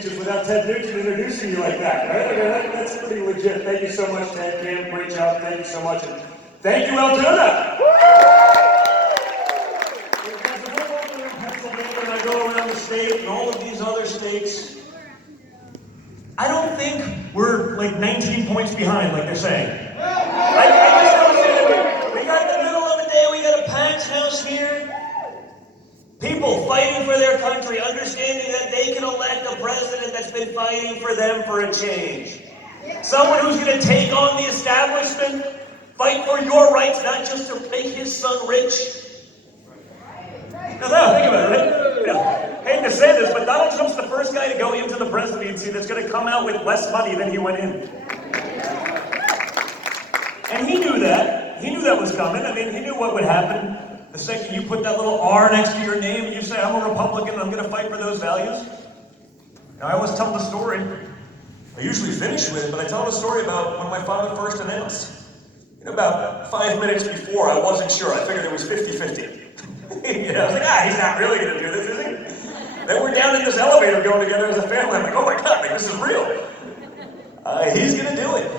speeches without Ted Nugent introducing you like that, right? I mean, that's pretty legit. Thank you so much, Ted. Cam, great job. Thank you so much. And thank you, Altoona. As a footballer in Pennsylvania, and I go around the state and all of these other states, I don't think we're like 19 points behind, like they're saying. I just don't see it. We got the middle of the day, we got a packed house here. People fighting for their country, understanding that they can elect a president that's been fighting for them for a change. Someone who's going to take on the establishment, fight for your rights, not just to make his son rich. Now, think about it, right? I hate to say this, but Donald Trump's the first guy to go into the presidency that's going to come out with less money than he went in. And he knew that. He knew that was coming. I mean, he knew what would happen the second you put that little R next to your name and you say, I'm a Republican and I'm going to fight for those values. Now, I always tell the story. I usually finish with it, but I tell the story about when my father first announced. About 5 minutes before, I wasn't sure. I figured it was 50-50. I was like, he's not really going to do this, is he? Then we're down in this elevator going together as a family. I'm like, oh my God, this is real. He's going to do it.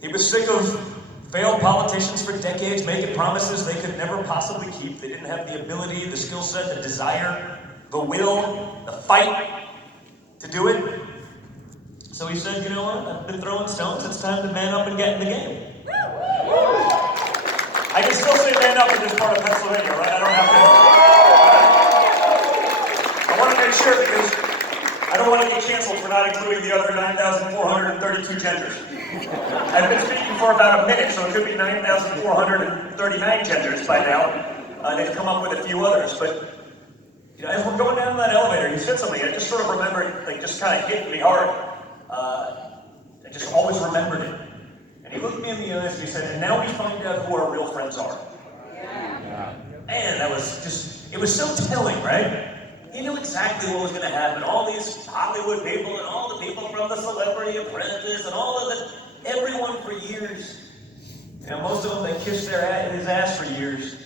He was sick of failed politicians for decades making promises they could never possibly keep. They didn't have the ability, the skill set, the desire, the will, the fight to do it. So he said, you know what, I've been throwing stones. It's time to man up and get in the game. I can still say man up in this part of Pennsylvania, right? I don't have to. I want to make sure because I don't want to get canceled for not including the other 9,432 genders. I've been speaking for about a minute, so it could be 9,439 genders by now. They've come up with a few others, but as we're going down that elevator, he said something. I just sort of remembered, just kind of hit me hard. I just always remembered it. And he looked me in the eyes and he said, and now we find out who our real friends are. Yeah. Man, that was just, it was so telling, right? He knew exactly what was going to happen. All these Hollywood people and all the people from the Celebrity Apprentice and all of everyone for years. Most of them, they kissed his ass for years.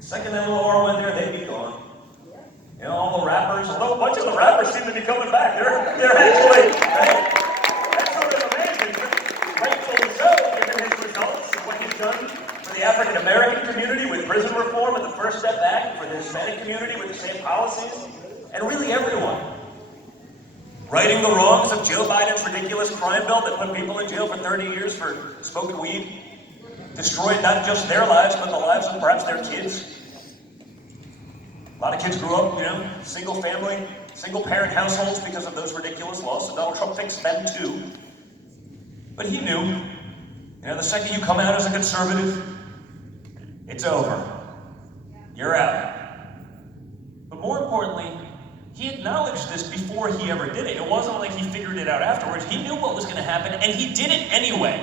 Second that little R went there, they'd be gone. All the rappers, although a bunch of the rappers seem to be coming back. They're actually, right? That's sort of amazing, but rightfully so, given his results, what he's done for the African American community with prison reform and the First Step Back, for the Hispanic community with the same policies, and really everyone. Righting the wrongs of Joe Biden's ridiculous crime bill that put people in jail for 30 years for smoking weed, destroyed not just their lives, but the lives of perhaps their kids. A lot of kids grew up, single family, single parent households because of those ridiculous laws, so Donald Trump fixed them too. But he knew, the second you come out as a conservative, it's over. You're out. But more importantly, he acknowledged this before he ever did it. It wasn't like he figured it out afterwards. He knew what was going to happen, and he did it anyway.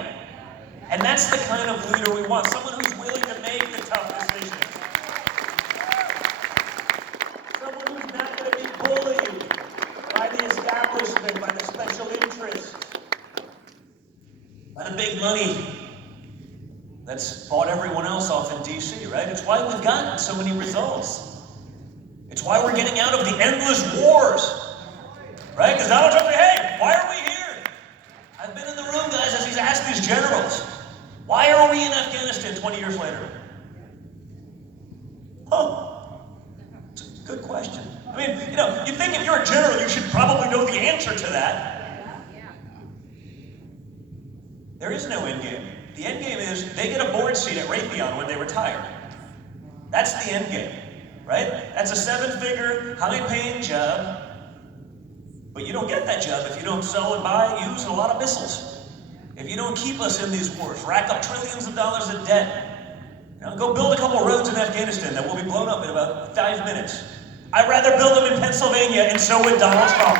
And that's the kind of leader we want, someone who's willing to make the tough decisions. Someone who's not going to be bullied by the establishment, by the special interests, by the big money that's bought everyone else off in D.C., right? It's why we've gotten so many results. It's why we're getting out of the endless wars, right? Because Donald Trump said, hey, why are we here? I've been in the room, guys, as he's asked these generals, why are we in Afghanistan 20 years later? It's a good question. I mean, you think if you're a general, you should probably know the answer to that. There is no end game. The end game is they get a board seat at Raytheon when they retire. That's the end game, right? That's a 7-figure, high-paying job. But you don't get that job if you don't sell and buy, use a lot of missiles. If you don't keep us in these wars, rack up trillions of dollars in debt. Go build a couple roads in Afghanistan that will be blown up in about 5 minutes. I'd rather build them in Pennsylvania, and so would Donald Trump.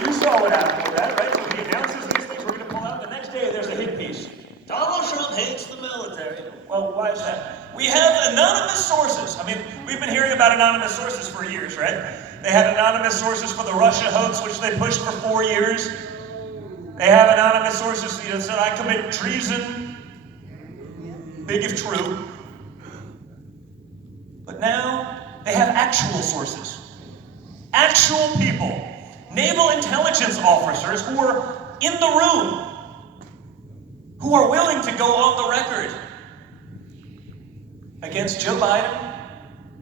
You saw what happened with that, right? So he announces these things we're going to pull out. The next day, there's a hit piece. Donald Trump hates the military. Well, why is that? We have anonymous sources. I mean, we've been hearing about anonymous sources for years, right? They had anonymous sources for the Russia hoax, which they pushed for 4 years. They have anonymous sources that said, I commit treason. Big if true. But now, They have actual sources. Actual people. Naval intelligence officers who are in the room, who are willing to go on the record against Joe Biden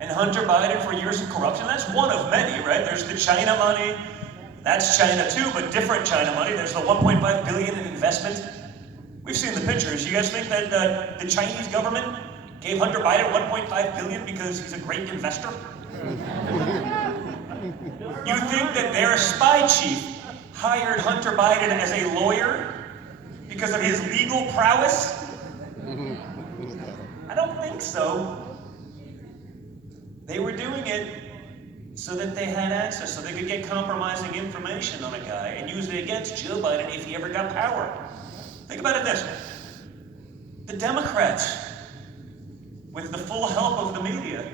and Hunter Biden for years of corruption. That's one of many, right? There's the China money. That's China too, but different China money. There's the 1.5 billion in investment. We've seen the pictures. You guys think that the Chinese government gave Hunter Biden 1.5 billion because he's a great investor? You think that their spy chief hired Hunter Biden as a lawyer because of his legal prowess? I don't think so. They were doing it so that they had access, so they could get compromising information on a guy and use it against Joe Biden if he ever got power. Think about it this way. The Democrats, with the full help of the media,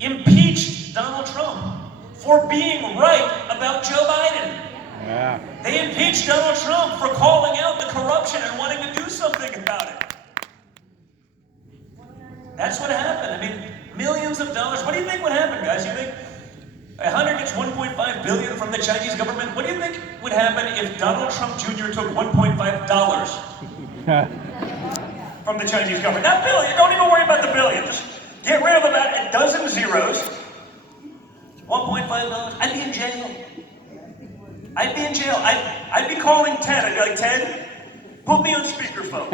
impeached Donald Trump for being right about Joe Biden. Yeah. They impeached Donald Trump for calling out the corruption and wanting to do something about it. That's what happened. I mean, millions of dollars. What do you think would happen, guys? You think Hunter gets 1.5 billion from the Chinese government? What do you think would happen if Donald Trump Jr. took $1.5 from the Chinese government? Not billion. Don't even worry about the billion. Just get rid of about a dozen zeros. $1.5. I'd be in jail. I'd be in jail. I'd be calling Ted. I'd be like, Ted, put me on speakerphone.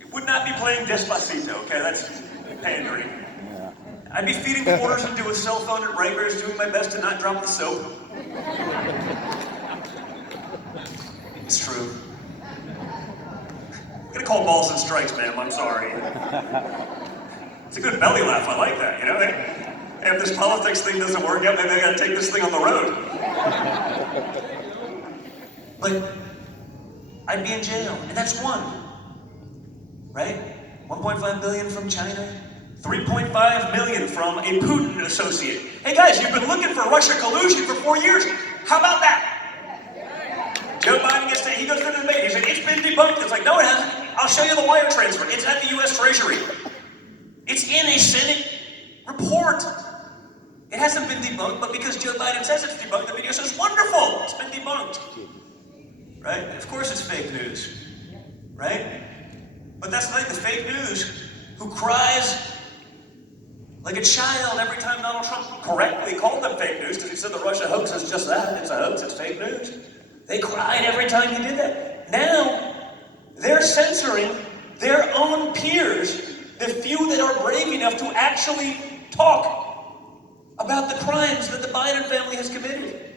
It would not be playing Despacito, okay? That's pandering. I'd be feeding quarters into a cell phone at Rikers, doing my best to not drop the soap. It's true. I'm gonna call balls and strikes, ma'am. I'm sorry. It's a good belly laugh. I like that, you know? If this politics thing doesn't work out, maybe I gotta take this thing on the road. But I'd be in jail, and that's one. Right? 1.5 billion from China, 3.5 million from a Putin associate. Hey guys, you've been looking for Russia collusion for 4 years. How about that? Joe Biden he goes to the debate. He said, it's been debunked. It's like, no, it hasn't. I'll show you the wire transfer. It's at the US Treasury. It's in a Senate report. It hasn't been debunked, but because Joe Biden says it's debunked, the media says, wonderful, it's been debunked. Right? Of course it's fake news. Right? But that's the thing, the fake news, who cries like a child every time Donald Trump correctly called them fake news, because he said the Russia hoax is just that, it's a hoax, it's fake news. They cried every time he did that. Now, they're censoring their own peers, the few that are brave enough to actually talk about the crimes that the Biden family has committed.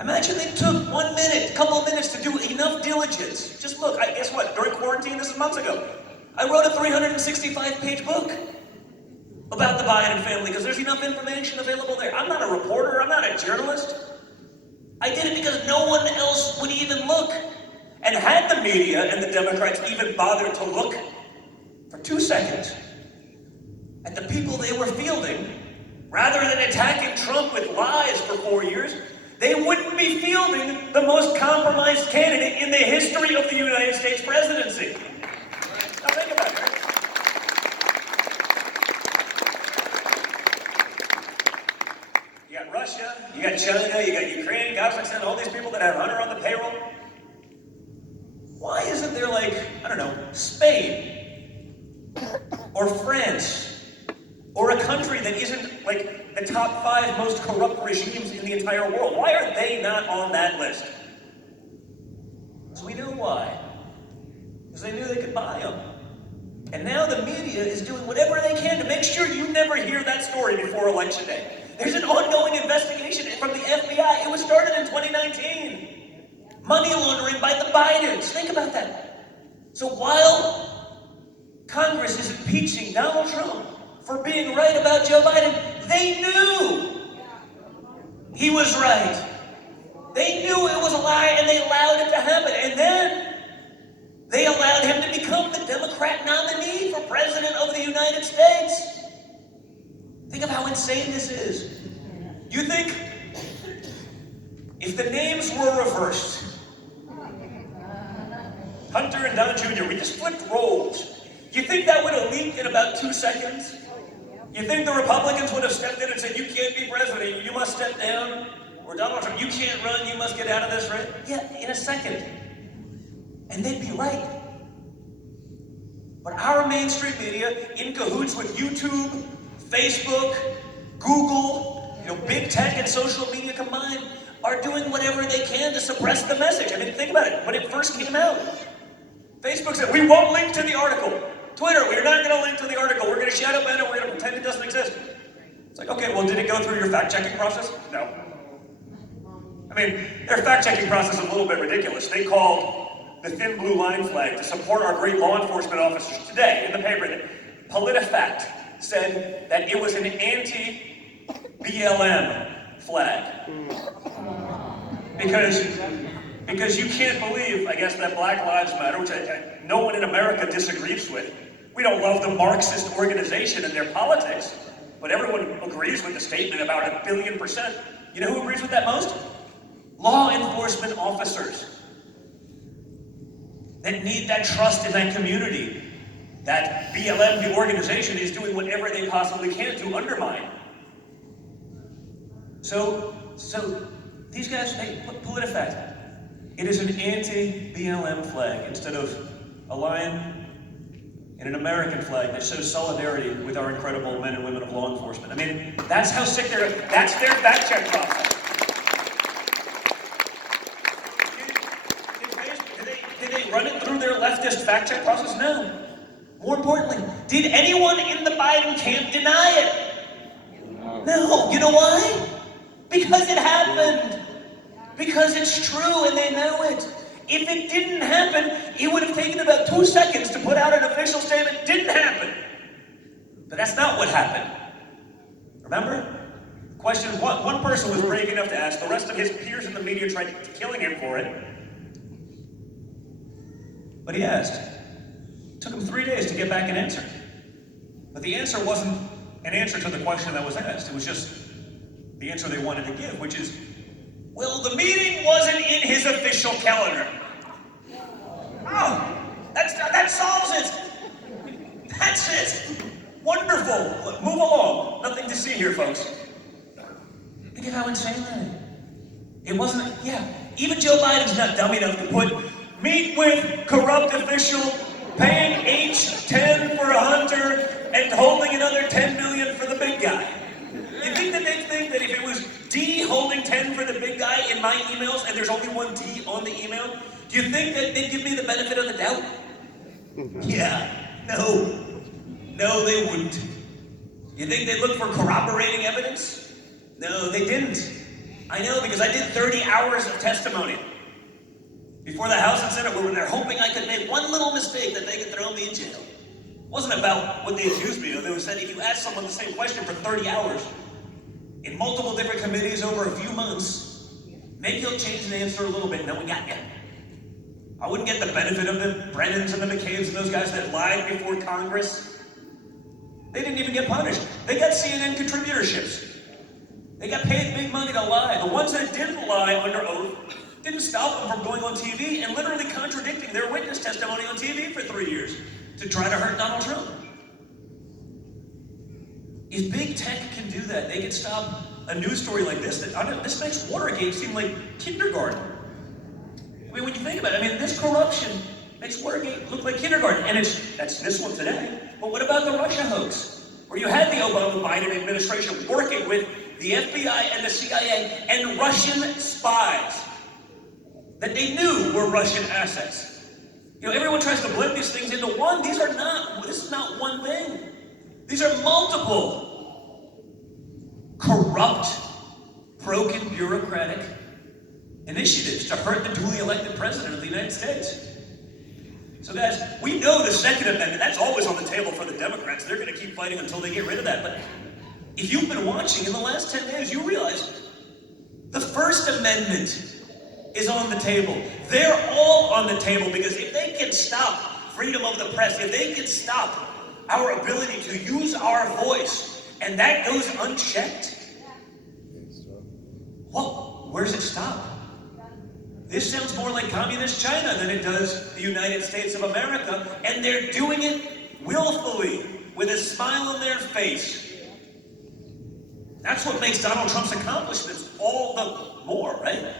Imagine they took 1 minute, a couple of minutes to do enough diligence. Just look, guess what? During quarantine, this is months ago, I wrote a 365-page book about the Biden family because there's enough information available there. I'm not a reporter, I'm not a journalist. I did it because no one else would even look. And had the media and the Democrats even bothered to look for 2 seconds at the people they were fielding, rather than attacking Trump with lies for 4 years, they wouldn't be fielding the most compromised candidate in the history of the United States presidency. Now think about it. You got Russia, you got China, you got Ukraine, Kazakhstan, all these people that have Hunter on the payroll. Why isn't there like, I don't know, Spain or France or a country that isn't like the top 5 most corrupt regimes in the entire world? Why are they not on that list? So we know why. Because they knew they could buy them. And now the media is doing whatever they can to make sure you never hear that story before Election Day. There's an ongoing investigation from the FBI. It was started in 2019. Money laundering by the Bidens. Think about that. So while Congress is impeaching Donald Trump for being right about Joe Biden, they knew he was right. They knew it was a lie, and they allowed it to happen. And then they allowed him to become the Democrat nominee for President of the United States. Think of how insane this is. You think if the names were reversed, Hunter and Don Jr., we just flipped roles, you think that would have leaked in about 2 seconds? You think the Republicans would have stepped in and said, you can't be president, you must step down? Or Donald Trump, you can't run, you must get out of this race? Yeah, in a second. And they'd be right. But our mainstream media, in cahoots with YouTube, Facebook, Google, big tech and social media combined, are doing whatever they can to suppress the message. I mean, think about it. When it first came out, Facebook said, we won't link to the article. Twitter, we're not going to link to the article. We're going to shadow ban it. We're going to pretend it doesn't exist. It's like, okay, well, did it go through your fact-checking process? No. I mean, their fact-checking process is a little bit ridiculous. They called the thin blue line flag to support our great law enforcement officers today in the paper. That PolitiFact said that it was an anti-BLM flag. Because you can't believe, I guess, that Black Lives Matter, which no one in America disagrees with. We don't love the Marxist organization and their politics, but everyone agrees with the statement about 1 billion%. You know who agrees with that most? Law enforcement officers that need that trust in that community, that BLM, the organization, is doing whatever they possibly can to undermine. So these guys, hey, PolitiFact, it is an anti-BLM flag instead of a lion and an American flag that shows solidarity with our incredible men and women of law enforcement. I mean, that's how sick that's their fact check process. Did they run it through their leftist fact check process? No. More importantly, did anyone in the Biden camp deny it? No. You know why? Because it happened. Because it's true and they know it. If it didn't happen, it would have taken about 2 seconds to put out an official statement. Didn't happen. But that's not what happened. Remember? Question one person was brave enough to ask. The rest of his peers in the media tried killing him for it. But he asked. It took him 3 days to get back an answer. But the answer wasn't an answer to the question that was asked. It was just the answer they wanted to give, which is, well, the meeting wasn't in his official calendar. Oh, that solves it. That's it. Wonderful. Move along. Nothing to see here, folks. Think of how insane that is. It wasn't, even Joe Biden's not dumb enough to put meet with corrupt official, paying H10 for a hunter, and holding another 10 million for the big guy. You think that they'd think that if it was D holding 10 for the big guy in my emails, and there's only one D on the email, do you think that they'd give me the benefit of the doubt? Yeah, no, they wouldn't. You think they'd look for corroborating evidence? No, they didn't. I know, because I did 30 hours of testimony before the House and Senate, where they're hoping I could make one little mistake that they could throw me in jail. It wasn't about what they accused me of. They said if you ask someone the same question for 30 hours, in multiple different committees over a few months, maybe you'll change the answer a little bit, and then we got you. I wouldn't get the benefit of the Brennans and the McCabe's and those guys that lied before Congress. They didn't even get punished. They got CNN contributorships. They got paid big money to lie. The ones that didn't lie under oath didn't stop them from going on TV and literally contradicting their witness testimony on TV for 3 years to try to hurt Donald Trump. If big tech can do that, they can stop a news story like this. This makes Watergate seem like kindergarten. I mean, when you think about it, this corruption makes Watergate look like kindergarten. And that's this one today. But what about the Russia hoax? Where you had the Obama-Biden administration working with the FBI and the CIA and Russian spies that they knew were Russian assets. Everyone tries to blend these things into one. This is not one thing. These are multiple corrupt, broken, bureaucratic initiatives to hurt the duly elected president of the United States. So guys, we know the Second Amendment, that's always on the table for the Democrats. They're going to keep fighting until they get rid of that. But if you've been watching in the last 10 days, you realize the First Amendment is on the table. They're all on the table, because if they can stop freedom of the press, if they can stop our ability to use our voice, and that goes unchecked, well, where does it stop? This sounds more like communist China than it does the United States of America, and they're doing it willfully, with a smile on their face, That's what makes Donald Trump's accomplishments all the more, right?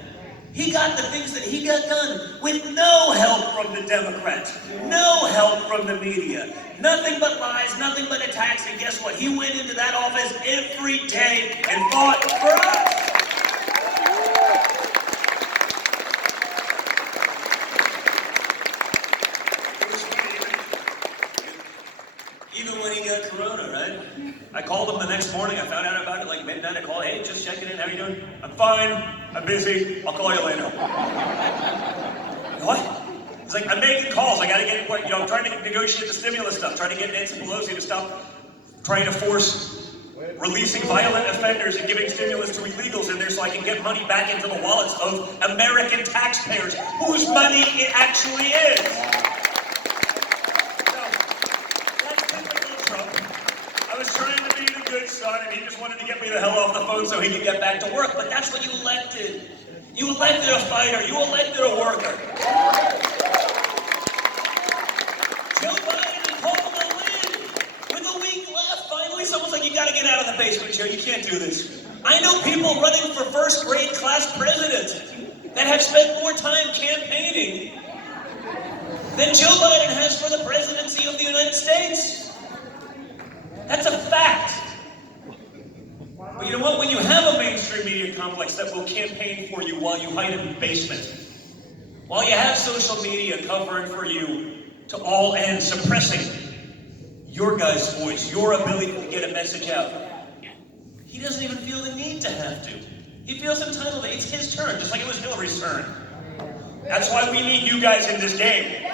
He got the things that he got done with no help from the Democrats, no help from the media, nothing but lies, nothing but attacks, and guess what? He went into that office every day and fought for us. Even when he got corona, right? I called him the next morning. I found out about it like midnight. I called, hey, just checking in. How you doing? I'm fine. I'm busy. I'll call you later. What? He's like, I'm making calls. I got to get, I'm trying to negotiate the stimulus stuff. Trying to get Nancy Pelosi to stop trying to force releasing violent offenders and giving stimulus to illegals in there so I can get money back into the wallets of American taxpayers, whose money it actually is. I was trying to be the good son, and he just wanted to get me the hell off the phone so he could get back to work. But that's what you elected. You elected a fighter. You elected a worker. Joe Biden called a win with a week left. Finally, someone's like, you got to get out of the basement, Joe. You can't do this. I know people running for first grade class president that have spent more time campaigning than Joe Biden has for the presidency of the United States. That's a fact. But you know what? When you have a mainstream media complex that will campaign for you while you hide in the basement, while you have social media covering for you to all ends, suppressing your guy's voice, your ability to get a message out, he doesn't even feel the need to have to. He feels entitled to. It's his turn, just like it was Hillary's turn. That's why we need you guys in this game.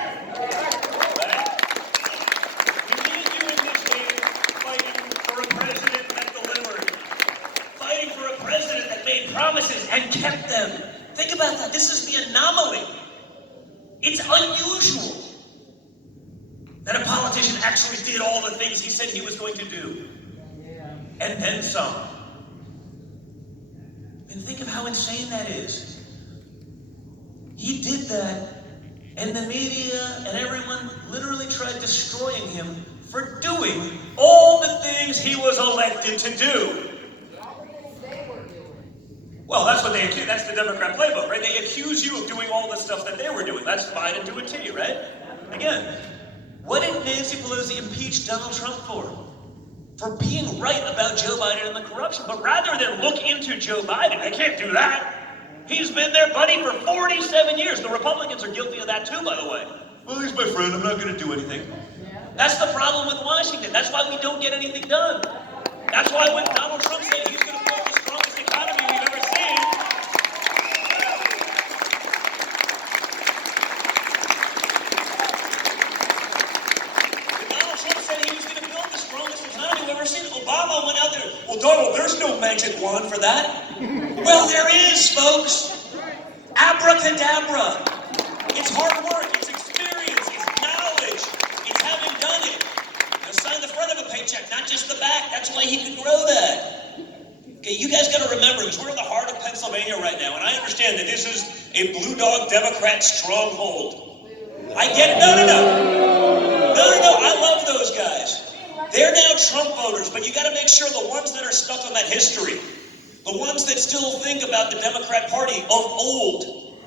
Promises and kept them. Think about that. This is the anomaly. It's unusual that a politician actually did all the things he said he was going to do. And then some. And think of how insane that is. He did that, and the media and everyone literally tried destroying him for doing all the things he was elected to do. Well, that's what they accuse. That's the Democrat playbook, right? They accuse you of doing all the stuff that they were doing. That's Biden to a T, right? Again, what did Nancy Pelosi impeach Donald Trump for? For being right about Joe Biden and the corruption. But rather than look into Joe Biden, they can't do that. He's been their buddy for 47 years. The Republicans are guilty of that too, by the way. Well, he's my friend. I'm not going to do anything. That's the problem with Washington. That's why we don't get anything done. That's why when Donald Trump said he's going to build the strongest economy we've ever seen, Obama went out there, well, Donald, there's no magic wand for that. Well, there is, folks. Abracadabra. It's hard work, it's experience, it's knowledge, it's having done it. Sign the front of a paycheck, not just the back. That's why he could grow that. Okay, you guys got to remember, because we're in the heart of Pennsylvania right now, and I understand that this is a blue dog Democrat stronghold. I get it. No, I love those guys. They're now Trump voters, but you got to make sure the ones that are stuck on that history, the ones that still think about the Democrat Party of old,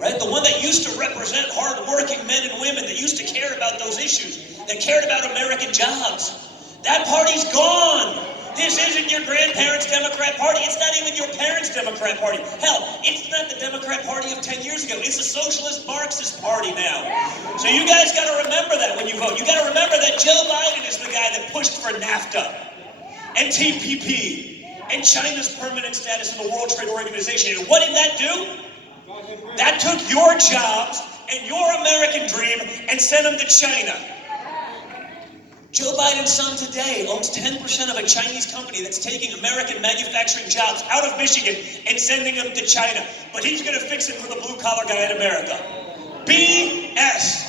right? The one that used to represent hard-working men and women, that used to care about those issues, that cared about American jobs. That party's gone. This isn't your grandparents' Democrat Party. It's not even your parents' Democrat Party. Hell, it's not the Democrat Party of 10 years ago. It's a socialist Marxist party now. So you guys got to remember that when you vote. You got to remember that Joe Biden is the guy that pushed for NAFTA and TPP and China's permanent status in the World Trade Organization. And what did that do? That took your jobs and your American dream and sent them to China. Joe Biden's son today owns 10% of a Chinese company that's taking American manufacturing jobs out of Michigan and sending them to China. But he's going to fix it for the blue-collar guy in America. BS.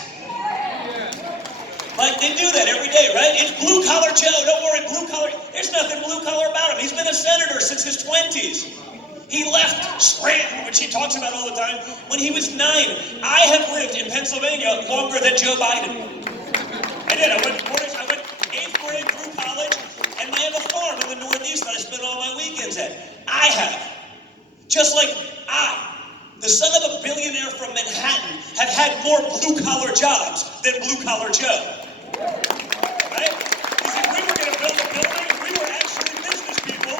But they do that every day, right? It's blue-collar Joe. Don't worry, blue-collar. There's nothing blue-collar about him. He's been a senator since his 20s. He left Scranton, which he talks about all the time, when he was 9. I have lived in Pennsylvania longer than Joe Biden. I did. I went 8th grade through college, and I have a farm in the Northeast that I spent all my weekends. weekends at. I have. Just like I, the son of a billionaire from Manhattan, have had more blue-collar jobs than blue-collar Joe. Right? Because if we were going to build a building, we were actually business people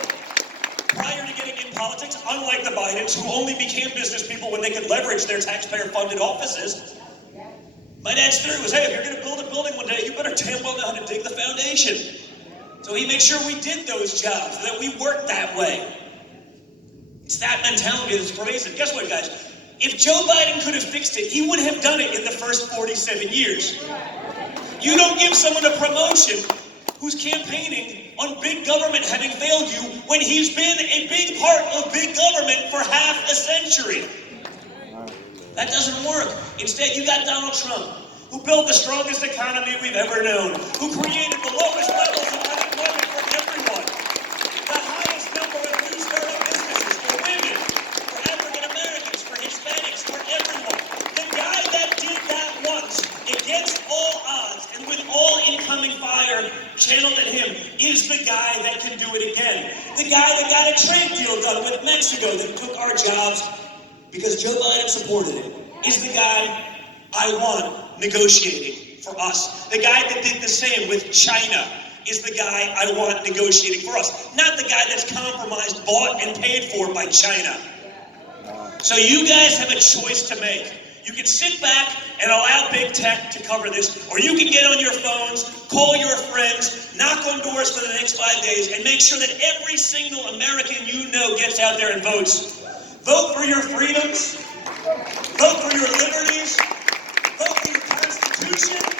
prior to getting in politics, unlike the Bidens, who only became business people when they could leverage their taxpayer-funded offices. My dad's theory was, hey, if you're going to build a building one day, you better damn well know how to dig the foundation. So he made sure we did those jobs, that we worked that way. It's that mentality that's pervasive. Guess what, guys? If Joe Biden could have fixed it, he would have done it in the first 47 years. You don't give someone a promotion who's campaigning on big government having failed you when he's been a big part of big government for half a century. That doesn't work. Instead, you got Donald Trump, who built the strongest economy we've ever known, who created the lowest levels of unemployment for everyone, the highest number of new startup businesses for women, for African Americans, for Hispanics, for everyone. The guy that did that once, against all odds and with all incoming fire channeled at him, is the guy that can do it again. The guy that got a trade deal done with Mexico that took our jobs because Joe Biden supported it, is the guy I want negotiating for us. The guy that did the same with China is the guy I want negotiating for us. Not the guy that's compromised, bought, and paid for by China. So you guys have a choice to make. You can sit back and allow big tech to cover this, or you can get on your phones, call your friends, knock on doors for the next 5 days, and make sure that every single American you know gets out there and votes. Vote for your freedoms. Vote for your liberties. Vote for your Constitution.